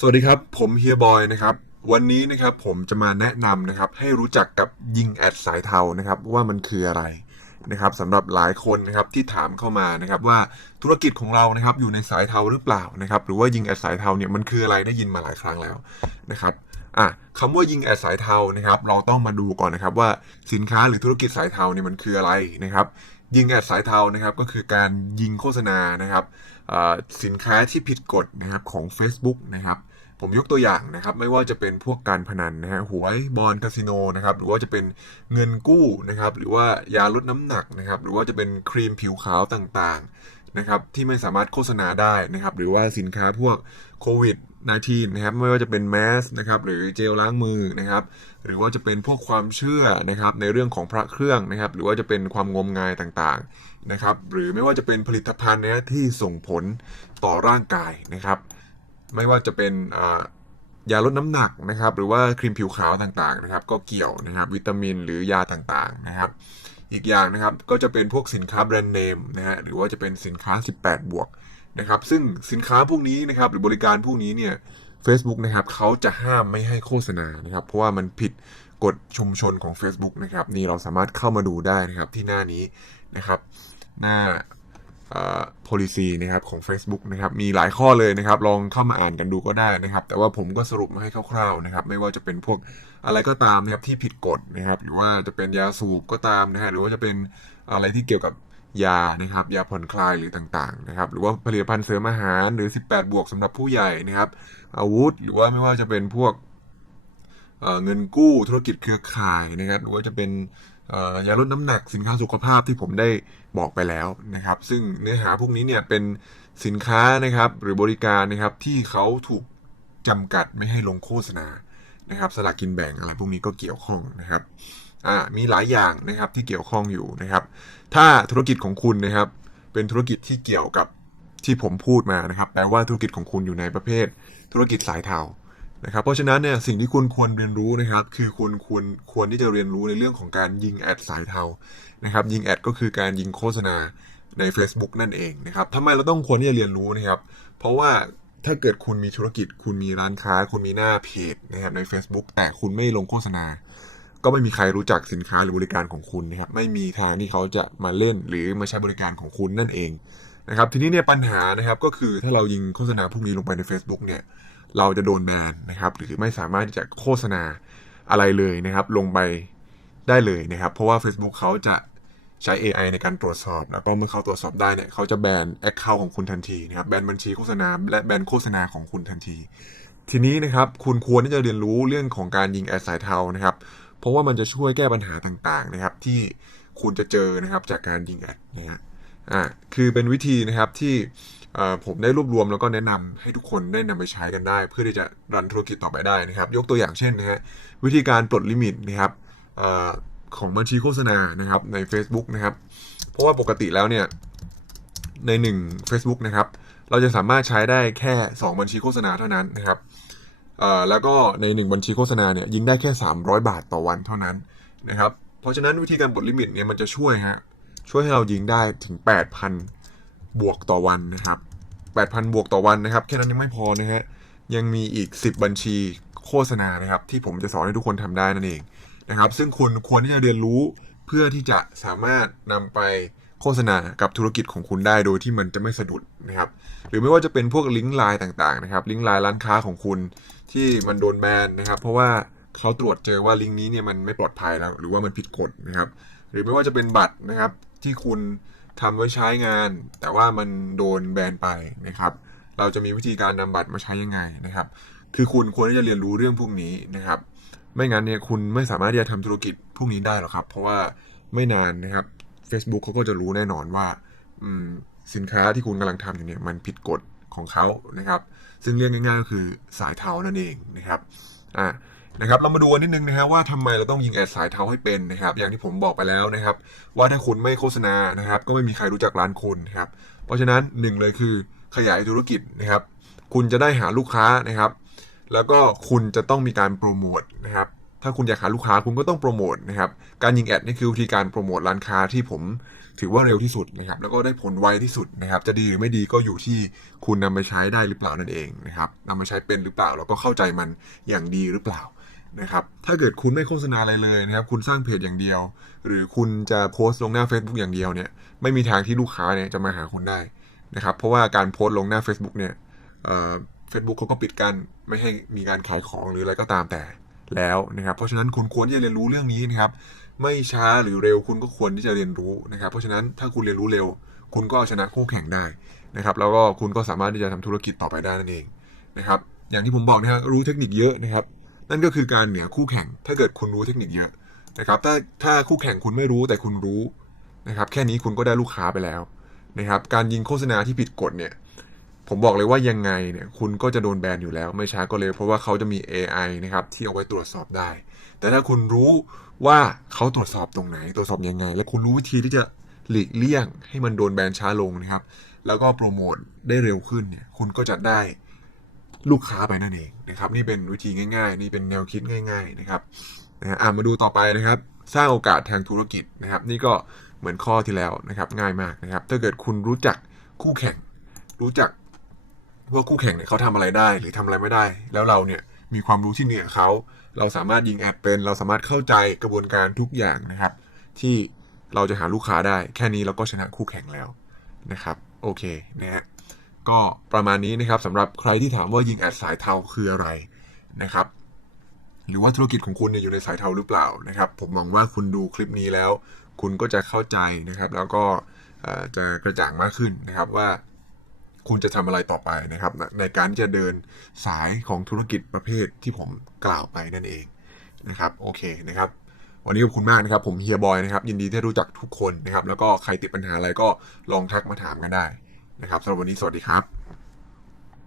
สวัสดีครับ ผมเฮียบอยนะครับ วันนี้นะครับผมจะมาแนะนำนะครับให้รู้จักกับยิงแอดสายเทานะครับว่ามันคืออะไรนะครับสำหรับหลายคนนะครับที่ถามเข้ามานะครับว่าธุรกิจของเรานะครับอยู่ในสายเทาหรือเปล่านะครับหรือว่ายิงแอดสายเทาเนี่ยมันคืออะไรได้ยินมาหลายครั้งแล้วนะครับอะคำว่ายิงแอดสายเทานะครับเราต้องมาดูก่อนนะครับว่าสินค้าหรือธุรกิจสายเทาเนี่ยมันคืออะไรนะครับ ยิงแอดสายเทานะครับก็คือการยิงโฆษณานะครับสินค้าที่ผิดกฎนะครับของ Facebook นะครับผมยกตัวอย่างนะครับไม่ว่าจะเป็นพวกการพนันนะฮะหวยบอลคาสิโนนะครับหรือว่าจะเป็นเงินกู้นะครับหรือว่ายาลดน้ำหนักนะครับหรือว่าจะเป็นครีมผิวขาวต่างๆนะครับที่ไม่สามารถโฆษณาได้นะครับหรือว่าสินค้าพวกโควิด -19 นะครับไม่ว่าจะเป็นแมสนะครับหรือเจลล้างมือนะครับหรือว่าจะเป็นพวกความเชื่อนะครับในเรื่องของพระเครื่องนะครับหรือว่าจะเป็นความงมงายต่างๆนะครับหรือไม่ว่าจะเป็นผลิตภัณฑ์นะที่ส่งผลต่อร่างกายนะครับ ไม่ว่าจะเป็นยาลดน้ำหนักนะครับหรือว่าครีมผิวขาวต่างๆนะครับก็เกี่ยวนะครับวิตามินหรือยาต่างๆนะครับ อีกอย่างนะครับก็จะเป็นพวกสินค้าแบรนด์เนมนะฮะหรือว่าจะเป็นสินค้า 18 บวก นะครับ ซึ่งสินค้าพวกนี้นะครับหรือบริการพวกนี้เนี่ย Facebook นะครับเขาจะห้ามไม่ให้โฆษณานะครับ เพราะว่ามันผิดกฎชุมชนของ Facebook นะครับ นี่เราสามารถเข้ามาดูได้นะครับที่หน้านี้นะครับ หน้าเอ่อ policy นะครับของ Facebook นะครับมีหลายข้อเลยนะครับ ลองเข้ามาอ่านกันดูก็ได้นะครับ แต่ว่าผมก็สรุปมาให้คร่าวๆนะครับ ไม่ว่าจะเป็นพวกอะไรก็ตามนะครับที่ผิดกฎนะครับ หรือว่าจะเป็นยาสูบก็ตามนะฮะหรือว่าจะเป็นอะไรที่เกี่ยวกับ ยานะครับยาผ่อนคลายหรือต่างๆนะครับหรือว่าผลิตภัณฑ์เสริมอาหารหรือ 18 บวกสำหรับผู้ใหญ่นะครับ อาวุธหรือว่าไม่ว่าจะเป็นพวกเเงินกู้ธุรกิจเครือข่ายนะครับหรือว่าจะเป็นยาลดน้ำหนักสินค้าสุขภาพที่ผมได้บอกไปแล้วนะครับ ซึ่งเนื้อหาพวกนี้เนี่ยเป็นสินค้านะครับหรือบริการนะครับที่เขาถูกจำกัดไม่ให้ลงโฆษณานะครับสลากกินแบ่งอะไรพวกนี้ก็เกี่ยวข้องนะครับ มีหลายอย่างนะครับที่เกี่ยวข้องอยู่นะครับ ถ้าธุรกิจของคุณนะครับ เป็นธุรกิจที่เกี่ยวกับที่ผมพูดมานะครับ แปลว่าธุรกิจของคุณอยู่ในประเภท ธุรกิจสายเทานะครับ เพราะฉะนั้นเนี่ยสิ่งที่คุณควรเรียนรู้นะครับ คือคุณควรควรที่จะเรียนรู้ในเรื่องของการยิงแอดสายเทานะครับยิงแอดก็คือการยิงโฆษณาใน Facebook นั่นเองนะครับทำไมเราต้องควรที่จะเรียนรู้นะครับ เพราะว่าถ้าเกิดคุณมีธุรกิจ คุณมีร้านค้า คุณมีหน้าเพจนะครับใน Facebook แต่คุณไม่ลงโฆษณา ก็ไม่มีใครรู้จักสินค้าหรือบริการของคุณนะครับไม่มีทางที่เขาจะมาเล่นหรือมาใช้บริการของคุณนั่นเองนะครับทีนี้เนี่ยปัญหานะครับก็คือถ้าเรายิงโฆษณาพวกนี้ลงไปใน Facebook เนี่ยเราจะโดนแบนนะครับหรือไม่สามารถที่จะโฆษณาอะไรเลยนะครับลงไปได้เลยนะครับ เพราะว่า Facebook เขาจะใช้ AI ในการตรวจสอบ แล้วก็เมื่อเขาตรวจสอบได้เนี่ยเขาจะแบน Account ของคุณทันทีนะครับแบนบัญชีโฆษณาและแบนโฆษณาของคุณทันที ทีนี้นะครับคุณควรที่จะเรียนรู้เรื่องของการยิงแอดสายเทานะครับ เพราะว่ามันจะช่วยแก้ปัญหาต่างๆนะครับ ที่คุณจะเจอนะครับจากการยิงแอดนะฮะอ่าคือเป็นวิธีนะครับที่อ่อผมได้รวบรวมแล้วก็แนะนำให้ทุกคนได้นำไปใช้กันได้ เพื่อที่จะรันธุรกิจต่อไปได้นะครับ ยกตัวอย่างเช่นนะฮะวิธีการปลดลิมิตนะครับอของบัญชีโฆษณานะครับใน Facebook นะครับ เพราะว่าปกติแล้วเนี่ยใน 1 Facebook นะครับ เราจะสามารถใช้ได้แค่ 2 บัญชีโฆษณาเท่านั้นนะครับ แล้วก็ใน 1 บัญชีโฆษณาเนี่ยยิงได้แค่ 300 บาทต่อวันเท่านั้นนะครับเพราะฉะนั้นวิธีการปลดลิมิตเนี่ยมันจะช่วยฮะช่วยให้เรายิงได้ถึง 8,000 บวกต่อวันนะครับ 8,000 บวกต่อวันนะครับ แค่นั้นยังไม่พอนะฮะยังมีอีก 10 บัญชีโฆษณานะครับ ที่ผมจะสอนให้ทุกคนทำได้นั่นเองนะครับ ซึ่งคุณควรที่จะเรียนรู้เพื่อที่จะสามารถนำไป โฆษณากับธุรกิจของคุณได้โดยที่มันจะไม่สะดุดนะครับ หรือไม่ว่าจะเป็นพวกลิงก์ไลน์ต่างๆนะครับ ลิงก์ไลน์ร้านค้าของคุณที่มันโดนแบนนะครับ เพราะว่าเขาตรวจเจอว่าลิงก์นี้เนี่ยมันไม่ปลอดภัยแล้ว หรือว่ามันผิดกฎนะครับ หรือไม่ว่าจะเป็นบัตรนะครับที่คุณทำไว้ใช้งาน แต่ว่ามันโดนแบนไปนะครับ เราจะมีวิธีการนำบัตรมาใช้ยังไงนะครับ คือคุณควรที่จะเรียนรู้เรื่องพวกนี้นะครับ ไม่งั้นเนี่ยคุณไม่สามารถที่จะทำธุรกิจพวกนี้ได้หรอกครับ เพราะว่าไม่นานนะครับ Facebook เขาก็จะรู้แน่นอนว่าสินค้าที่คุณกำลังทำอยู่เนี่ยมันผิดกฎของเขานะครับ ซึ่งเรียกง่ายๆก็คือสายเท้านั่นเองนะครับอ่านะครับเรามาดูกันนิดนึงนะฮะว่าทำไมเราต้องยิงแอดสายเท้าให้เป็นนะครับ อย่างที่ผมบอกไปแล้วนะครับ ว่าถ้าคุณไม่โฆษณานะครับ ก็ไม่มีใครรู้จักร้านคุณนะครับ เพราะฉะนั้นหนึ่งเลยคือขยายธุรกิจนะครับ คุณจะได้หาลูกค้านะครับ แล้วก็คุณจะต้องมีการโปรโมท ถ้าคุณอยากหาลูกค้าคุณก็ต้องโปรโมทนะครับ การยิงแอดนี่คือวิธีการโปรโมทร้านค้าที่ผมถือว่าเร็วที่สุดนะครับ แล้วก็ได้ผลไวที่สุดนะครับ จะดีหรือไม่ดีก็อยู่ที่คุณนำไปใช้ได้หรือเปล่านั่นเองนะครับนำมาใช้เป็นหรือเปล่าแล้วก็เข้าใจมันอย่างดีหรือเปล่านะครับ ถ้าเกิดคุณไม่โฆษณาอะไรเลยนะครับ คุณสร้างเพจอย่างเดียว หรือคุณจะโพสต์ลงหน้า Facebook อย่างเดียวเนี่ย ไม่มีทางที่ลูกค้าเนี่ยจะมาหาคุณได้นะครับ เพราะว่าการโพสต์ลงหน้า Facebook เนี่ยเฟซบุ๊กเขาก็ปิดกั้นไม่ให้มีการขายของหรืออะไรก็ตามแต่ แล้วนะครับ เพราะฉะนั้นคุณควรที่จะเรียนรู้เรื่องนี้นะครับ ไม่ช้าหรือเร็วคุณก็ควรที่จะเรียนรู้นะครับ เพราะฉะนั้นถ้าคุณเรียนรู้เร็ว คุณก็ชนะคู่แข่งได้นะครับ แล้วก็คุณก็สามารถที่จะทำธุรกิจต่อไปได้นั่นเองนะครับ อย่างที่ผมบอกนะครับรู้เทคนิคเยอะนะครับ นั่นก็คือการเหนือคู่แข่ง ถ้าเกิดคุณรู้เทคนิคเยอะนะครับ ถ้าถ้าคู่แข่งคุณไม่รู้แต่คุณรู้นะครับ แค่นี้คุณก็ได้ลูกค้าไปแล้วนะครับ การยิงโฆษณาที่ผิดกฎเนี่ย ผมบอกเลยว่ายังไงเนี่ยคุณก็จะโดนแบนอยู่แล้ว ไม่ช้าก็เร็วเพราะว่าเขาจะมี AI นะครับที่เอาไว้ตรวจสอบได้ แต่ถ้าคุณรู้ว่าเขาตรวจสอบตรงไหน ตรวจสอบยังไง และคุณรู้วิธีที่จะหลีกเลี่ยง ให้มันโดนแบนช้าลงนะครับ แล้วก็โปรโมทได้เร็วขึ้นเนี่ยคุณก็จะได้ลูกค้าไปนั่นเองนะครับนี่เป็นวิธีง่าย ๆ นี่เป็นแนวคิดง่าย ๆนะครับนะฮะอะมาดูต่อไปนะครับ สร้างโอกาสทางธุรกิจนะครับ นี่ก็เหมือนข้อที่แล้วนะครับง่ายมากนะครับ ถ้าเกิดคุณรู้จักคู่แข่ง รู้จัก ว่าคู่แข่งเนี่ยเขาทำอะไรได้หรือทำอะไรไม่ได้ แล้วเราเนี่ยมีความรู้ที่เหนือเขาเราสามารถยิงแอดเป็น เราสามารถเข้าใจกระบวนการทุกอย่างนะครับ ที่เราจะหาลูกค้าได้ แค่นี้เราก็ชนะคู่แข่งแล้วนะครับโอเคนะฮะก็ประมาณนี้นะครับสำหรับใครที่ถามว่ายิงแอดสายเทาคืออะไรนะครับหรือว่าธุรกิจของคุณเนี่ยอยู่ในสายเทาหรือเปล่านะครับ ผมหวังว่าคุณดูคลิปนี้แล้ว คุณก็จะเข้าใจนะครับ แล้วก็จะกระจ่างมากขึ้นนะครับว่า คุณจะทำอะไรต่อไปนะครับ ในการจะเดินสายของธุรกิจประเภทที่ผมกล่าวไปนั่นเองนะครับโอเคนะครับ วันนี้ขอบคุณมากนะครับ ผมเฮียบอยนะครับ ยินดีที่รู้จักทุกคนนะครับ แล้วก็ใครติดปัญหาอะไรก็ลองทักมาถามกันได้นะครับสำหรับวันนี้สวัสดีครับ